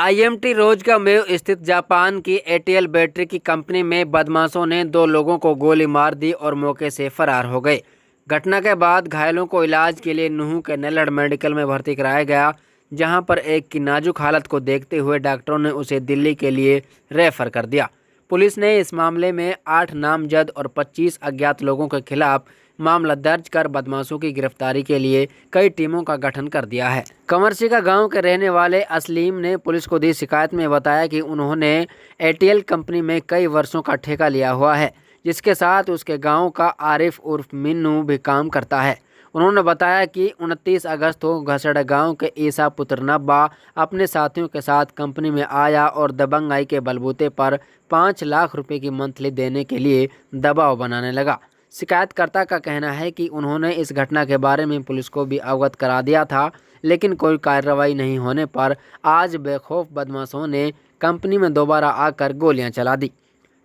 IMT रोजगामेव स्थित Japan की ATL battery की कंपनी में बदमाशों ने 2 लोगों को गोली मार दी और मौके से फरार हो गए। घटना के बाद घायलों को इलाज के लिए नूंह के नल्हड़ मेडिकल में भर्ती कराया गया, जहां पर एक की नाजुक हालत को देखते हुए डॉक्टरों ने उसे दिल्ली के लिए रेफर कर दिया। पुलिस ने इस मामले में 8 नामजद और 25 अज्ञात लोगों के खिलाफ मामला दर्ज कर बदमाशों की गिरफ्तारी के लिए कई टीमों का गठन कर दिया है। कमरसिका गांव के रहने वाले असलीम ने पुलिस को दी शिकायत में बताया कि उन्होंने एटीएल कंपनी में कई वर्षों का ठेका लिया हुआ है, जिसके साथ उसके गांव का आरिफ उर्फ मिन्नू भी काम करता है। उन्होंने बताया कि 29 अगस्त को घसड़ा गांव के ईसा पुत्र नब्बा अपने साथियों के साथ कंपनी में आया और दबंगाई के बलबूते पर 5 लाख रुपए की मंथली देने के लिए दबाव बनाने लगा। शिकायतकर्ता का कहना है कि उन्होंने इस घटना के बारे में पुलिस को भी अवगत करा दिया था, लेकिन कोई कार्रवाई नहीं होने पर आज बेखौफ बदमाशों ने कंपनी में दोबारा आकर गोलियां चला दी,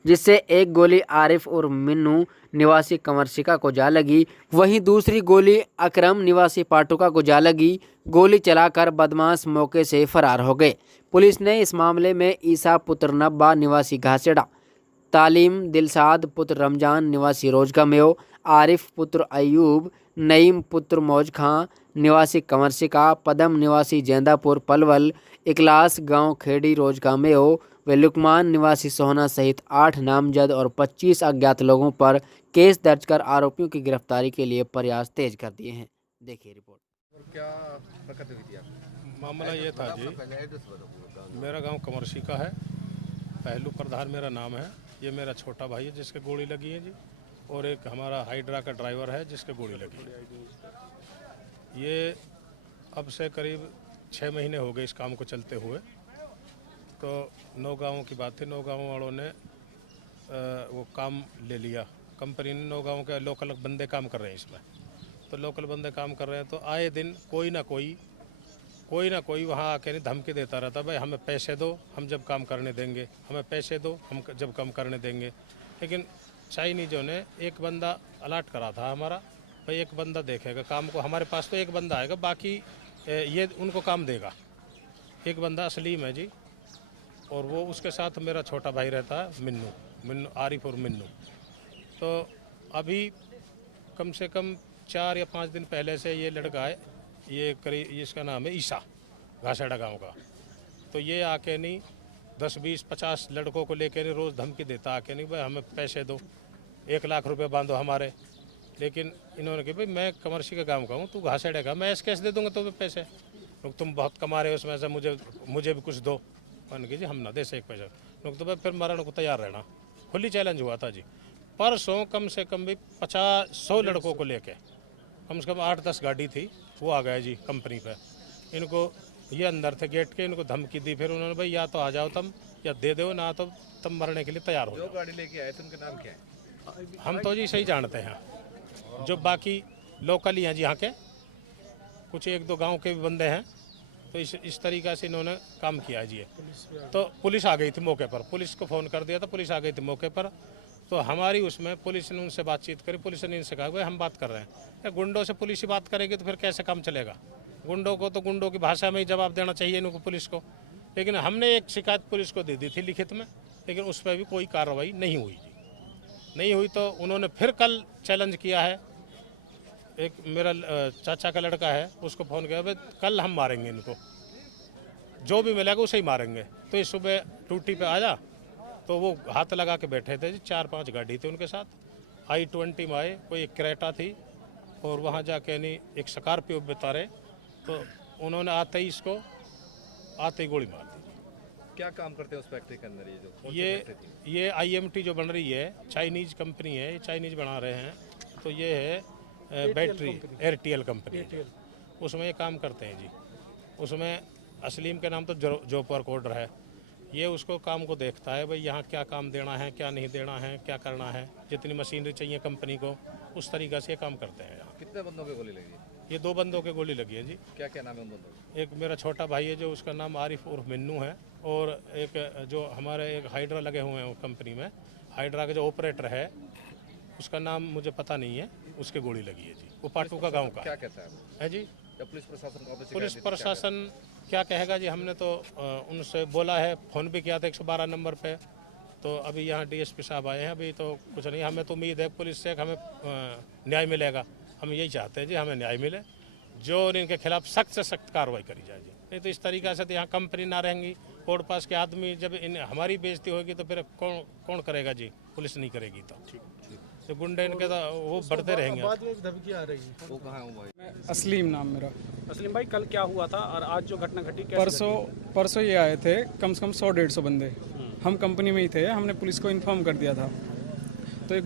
जिससे एक गोली आरिफ और मिन्नू निवासी कमरसिका को जा लगी, वहीं दूसरी गोली अकरम निवासी पाटुका को जा लगी। गोली चलाकर बदमाश मौके से फरार हो गए। पुलिस ने इस मामले में ईसा पुत्र नब्बा निवासी घासेड़ा, तालीम दिलसाद पुत्र रमजान निवासी रोजगामेव, आरिफ पुत्र अयूब, नईम पुत्र मौज खां निवासी कंवरसिका, पदम निवासी जैंदापुर पलवल, इकलास गांव खेड़ी रोजगामेव व लुकमान निवासी सोहना सहित 8 नामजद और 25 अज्ञात लोगों पर केस दर्ज कर आरोपियों की गिरफ्तारी के लिए प्रयास तेज कर दिए हैं। देखिए रिपोर्ट। और क्या हरकत हुई थी आपकी? मामला ये था जी, मेरा गांव कमरसिका है, पहलू प्रधान मेरा नाम है। ये मेरा छोटा भाई है जिसके गोली लगी है जी, और एक हमारा हाइड्रा का ड्राइवर है जिसके गोली लगी है। ये अब से करीब 6 महीने हो गए इस काम को चलते हुए। तो 9 गाँवों की बात थी, 9 गाँव वालों ने वो काम ले लिया। कंपनी ने 9 गाँव के लोकल बंदे काम कर रहे हैं इसमें। तो लोकल बंदे काम कर रहे हैं, तो आए दिन कोई ना कोई वहाँ आके नहीं धमकी देता रहता, भाई हमें पैसे दो, हम जब काम करने देंगे, हमें पैसे दो, हम जब काम करने देंगे। लेकिन चाइनीजों ने एक बंदा अलर्ट करा था हमारा, भाई एक बंदा देखेगा काम को, हमारे पास तो एक बंदा आएगा, बाकी ये उनको काम देगा। एक बंदा असलीम है जी, और वो उसके साथ मेरा छोटा भाई रहता है मिन्नू आरिफ और मिन्नू। तो अभी कम से कम 4 या 5 दिन पहले से ये लड़का है, ये करीब इसका नाम है ईसा, घासेड़ा गांव का। तो ये आके नहीं 10, 20, 50 लड़कों को लेकर नहीं रोज़ धमकी देता आके नहीं, भाई हमें पैसे दो, 1 लाख रुपए बांधो हमारे। लेकिन इन्होंने कहा भाई मैं कमरसिका गांव का हूँ, तू घासेड़े का, मैं ऐसे कैसे दे दूँगा तुम्हें पैसे, तुम बहुत कमा रहे हो उसमें से, मुझे भी कुछ दो। मान कीजिए हम ना दे से 1 पैसा, तो भाई फिर मरण को तैयार रहना। खुली चैलेंज हुआ था जी। परसों कम से कम भी 50-100 लड़कों को लेके कम से कम 8-10 गाड़ी थी, वो आ गया जी कंपनी पे। इनको ये अंदर थे गेट के, इनको धमकी दी। फिर उन्होंने भाई या तो आ जाओ तुम, या दे दो, ना तो तुम मरने के लिए तैयार हो। जो गाड़ी लेके आए थे उनका नाम क्या है? हम तो जी सही जानते हैं, जो बाकी लोकल ही हैं जी, यहाँ के कुछ 1-2 गांव के भी बंदे हैं। तो इस तरीक़ा से इन्होंने काम किया जी। तो पुलिस आ गई थी मौके पर, पुलिस को फ़ोन कर दिया था, पुलिस आ गई थी मौके पर। तो हमारी उसमें पुलिस ने उनसे बातचीत करी, पुलिस ने इनसे कहा भाई हम बात कर रहे हैं। गुंडों से पुलिस ही बात करेगी तो फिर कैसे काम चलेगा? गुंडों को तो गुंडों की भाषा में ही जवाब देना चाहिए इनको, पुलिस को। लेकिन हमने एक शिकायत पुलिस को दे दी थी लिखित में, लेकिन उस पर भी कोई कार्रवाई नहीं हुई जी। नहीं हुई तो उन्होंने फिर कल चैलेंज किया है। एक मेरा चाचा का लड़का है, उसको फ़ोन किया भाई कल हम मारेंगे इनको, जो भी मिलेगा उसे ही मारेंगे। तो इस सुबह टूटी पे आया, तो वो हाथ लगा के बैठे थे जी। 4-5 गाड़ी थी उनके साथ, I-20 में आए, कोई एक क्रेटा थी, और वहाँ जाके नहीं एक स्कॉर्पियो बता रहे। तो उन्होंने आते ही गोली मार दी। क्या काम करते हैं उस फैक्ट्री के अंदर? ये IMT जो बन रही है, चाइनीज कंपनी है, ये चाइनीज बना रहे हैं। तो ये है बैटरी एयरटेल कंपनी, उसमें ये काम करते हैं जी। उसमें असलीम के नाम तो जोपर कोडर है। ये उसको काम को देखता है, भाई यहाँ क्या काम देना है, क्या नहीं देना है, क्या करना है, जितनी मशीनरी चाहिए कंपनी को, उस तरीक़ा से ये काम करते हैं यहाँ। कितने बंदों की गोली लगी? ये 2 बंदों के गोली लगी है जी। क्या क्या नाम है उन बंदों का? एक मेरा छोटा भाई है जो उसका नाम आरिफ उर्फ मिन्नू है, और एक जो हमारे एक हाइड्रा लगे हुए हैं कंपनी में, हाइड्रा का जो ऑपरेटर है उसका नाम मुझे पता नहीं है, उसके गोली लगी है जी। वो पाटू का गाँव का क्या कहता है है जी। पुलिस प्रशासन को? पुलिस प्रशासन क्या कहेगा जी, हमने तो उनसे बोला है, फ़ोन भी किया था 112 नंबर पे। तो अभी यहाँ डीएसपी साहब आए हैं, अभी तो कुछ नहीं। हमें तो उम्मीद है पुलिस से कि हमें न्याय मिलेगा। हम यही चाहते हैं जी, हमें न्याय मिले, जो इनके खिलाफ सख्त से सख्त कार्रवाई करी जाए जी। नहीं तो इस तरीक़े से तो यहाँ कंपनी ना रहेंगी, रोड पास के आदमी जब हमारी बेइज्जती होगी तो फिर कौन करेगा जी, पुलिस नहीं करेगी तो गुंडे इनके तो वो बढ़ते रहेंगे। बाद में धमकी आ रही है। वो कहाँ हूँ भाई? असलीम नाम मेरा। असलीम भाई, कल क्या हुआ था और आज जो घटना घटी कैसे परसों ये आए थे कम से कम 100-150 बंदे। हम कंपनी में ही थे, हमने पुलिस को इन्फॉर्म कर दिया था। तो एक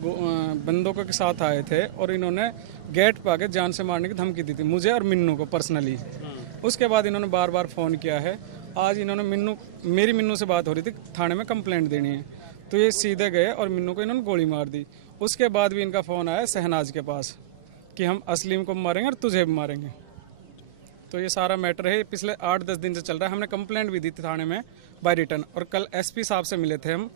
बंदों के साथ आए थे और इन्होंने गेट पे आके जान से मारने की धमकी दी थी मुझे और मिन्नू को पर्सनली। उसके बाद इन्होंने बार बार फ़ोन किया है। आज इन्होंने मेरी मिन्नू से बात हो रही थी, थाने में कंप्लेंट देनी है, तो ये सीधे गए और मिन्नू को इन्होंने गोली मार दी। उसके बाद भी इनका फ़ोन आया शहनाज के पास कि हम असलीम को मारेंगे और तुझे भी मारेंगे। तो ये सारा मैटर है, पिछले 8-10 दिन से चल रहा है। हमने कंप्लेंट भी दी थी थाने में बाय रिटर्न, और कल एसपी साहब से मिले थे हम,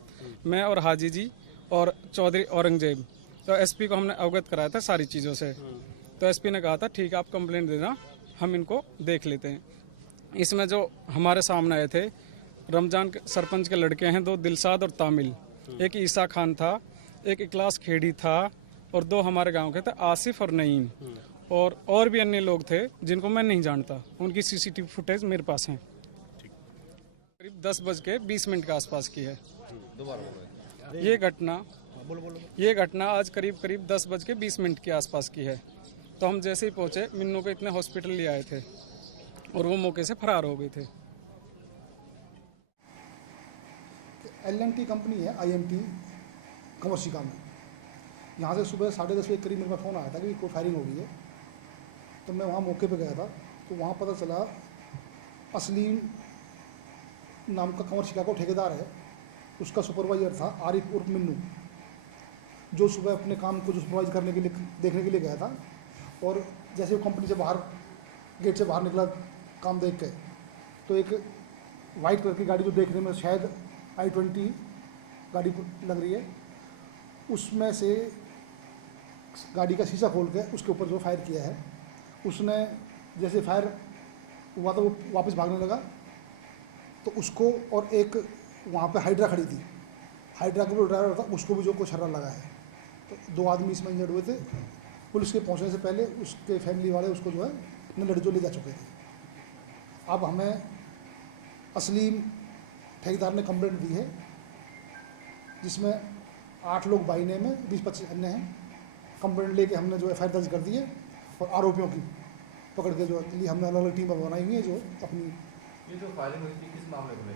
मैं और हाजी जी और चौधरी औरंगजेब। तो एसपी को हमने अवगत कराया था सारी चीज़ों से। तो एसपी ने कहा था ठीक है, आप कंप्लेंट देना, हम इनको देख लेते हैं। इसमें जो हमारे सामने आए थे, रमजान के सरपंच के लड़के हैं 2, दिलसाद और तामिल। एक ईसा खान था, एक इखलास खेड़ी था, और 2 हमारे गांव के थे, आसिफ और नईम। और भी अन्य लोग थे जिनको मैं नहीं जानता। उनकी सीसीटीवी फुटेज मेरे पास है। करीब 10:20 के आसपास की है ये घटना आज करीब 10:20 के आसपास की है। तो हम जैसे ही पहुंचे, मिन्नू को इतने हॉस्पिटल ले आए थे और वो मौके से फरार हो गए थे। L&T कंपनी है, IMT कमर्शिका में। यहाँ से सुबह 10:30 बजे करीब मेरे पास फ़ोन आया था कि कोई फायरिंग हो गई है। तो मैं वहाँ मौके पे गया था, तो वहाँ पता चला असलीम नाम का कमर्शिका का ठेकेदार है, उसका सुपरवाइज़र था आरिफ उर्फ मिन्नू, जो सुबह अपने काम को जो सुपरवाइज करने के लिए देखने के लिए गया था। और जैसे वो कंपनी से बाहर गेट से बाहर निकला काम देख के, तो एक वाइट कलर की गाड़ी जो देखने में शायद I-20 गाड़ी लग रही है, उसमें से गाड़ी का शीशा खोल के उसके ऊपर जो फायर किया है। उसने जैसे फायर हुआ तो वो वापस भागने लगा, तो उसको और एक वहाँ पे हाइड्रा खड़ी थी, हाइड्रा का जो ड्राइवर था उसको भी जो कुछ हर्रा लगा है। तो 2 आदमी इसमें इंजर्ड हुए थे। पुलिस के पहुँचने से पहले उसके फैमिली वाले उसको जो है नलड़जो ले जा चुके थे। अब हमें असलीम ठेकेदार ने कंप्लेंट दी है, जिसमें 8 लोग बाइने में 20-25 अन्य हैं। कंप्लेंट लेके हमने जो FIR दर्ज कर दी है, और आरोपियों की पकड़ के जो लिए हमने अलग अलग टीम बनाई हुई है। जो अपनी ये जो फायरिंग हुई थी किस मामले में?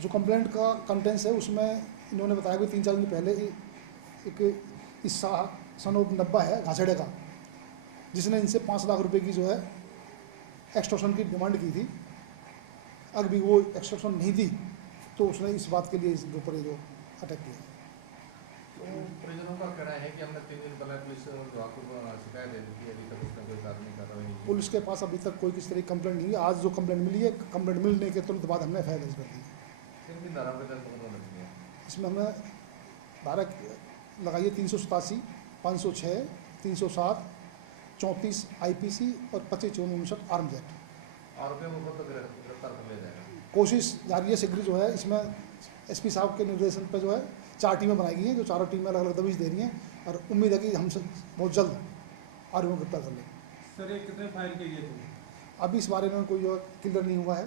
जो कंप्लेंट का कंटेंट्स है उसमें इन्होंने बताया कि 3-4 दिन पहले एक ईसा सनोब नब्बा है घासेड़े का, जिसने इनसे 5 लाख रुपए की जो है एक्सटॉर्शन की डिमांड की थी। अगर भी वो एक्सटॉर्शन नहीं दी तो उसने इस बात के लिए इसके ऊपर जो अटैक किया। तो परिजनों का कहना है कि हमने 3 दिन पहले पुलिस विभाग को शिकायत दे दी थी, अभी तक उसने कोई कार्रवाई नहीं की। पुलिस के पास अभी तक कोई किस तरह की कंप्लेंट नहीं है। आज जो कंप्लेंट मिली है, कंप्लेंट मिलने के तुरंत बाद हमने FIR दर्ज कर दी। किन धाराओं के तहत मुकदमा दर्ज किया? इसमें हमने धारा लगाई है 387, 506, 307, 34 IPC और 25-59 आर्म्स एक्ट। आरोपियों को कब तक गिरफ्तार कर लिया जाएगा? कोशिश जारी है शीघ्र जो है। इसमें SP साहब के निर्देशन पर जो है 4 टीमें बनाई गई हैं, जो चारों टीमें अलग अलग दबिश दे रही हैं, और उम्मीद है कि हम बहुत जल्द आरोपियों को गिरफ्तार कर लेंगे। सर, ये कितने फायर किए गए थे? अभी इस बारे में कोई जो क्लियर नहीं हुआ है।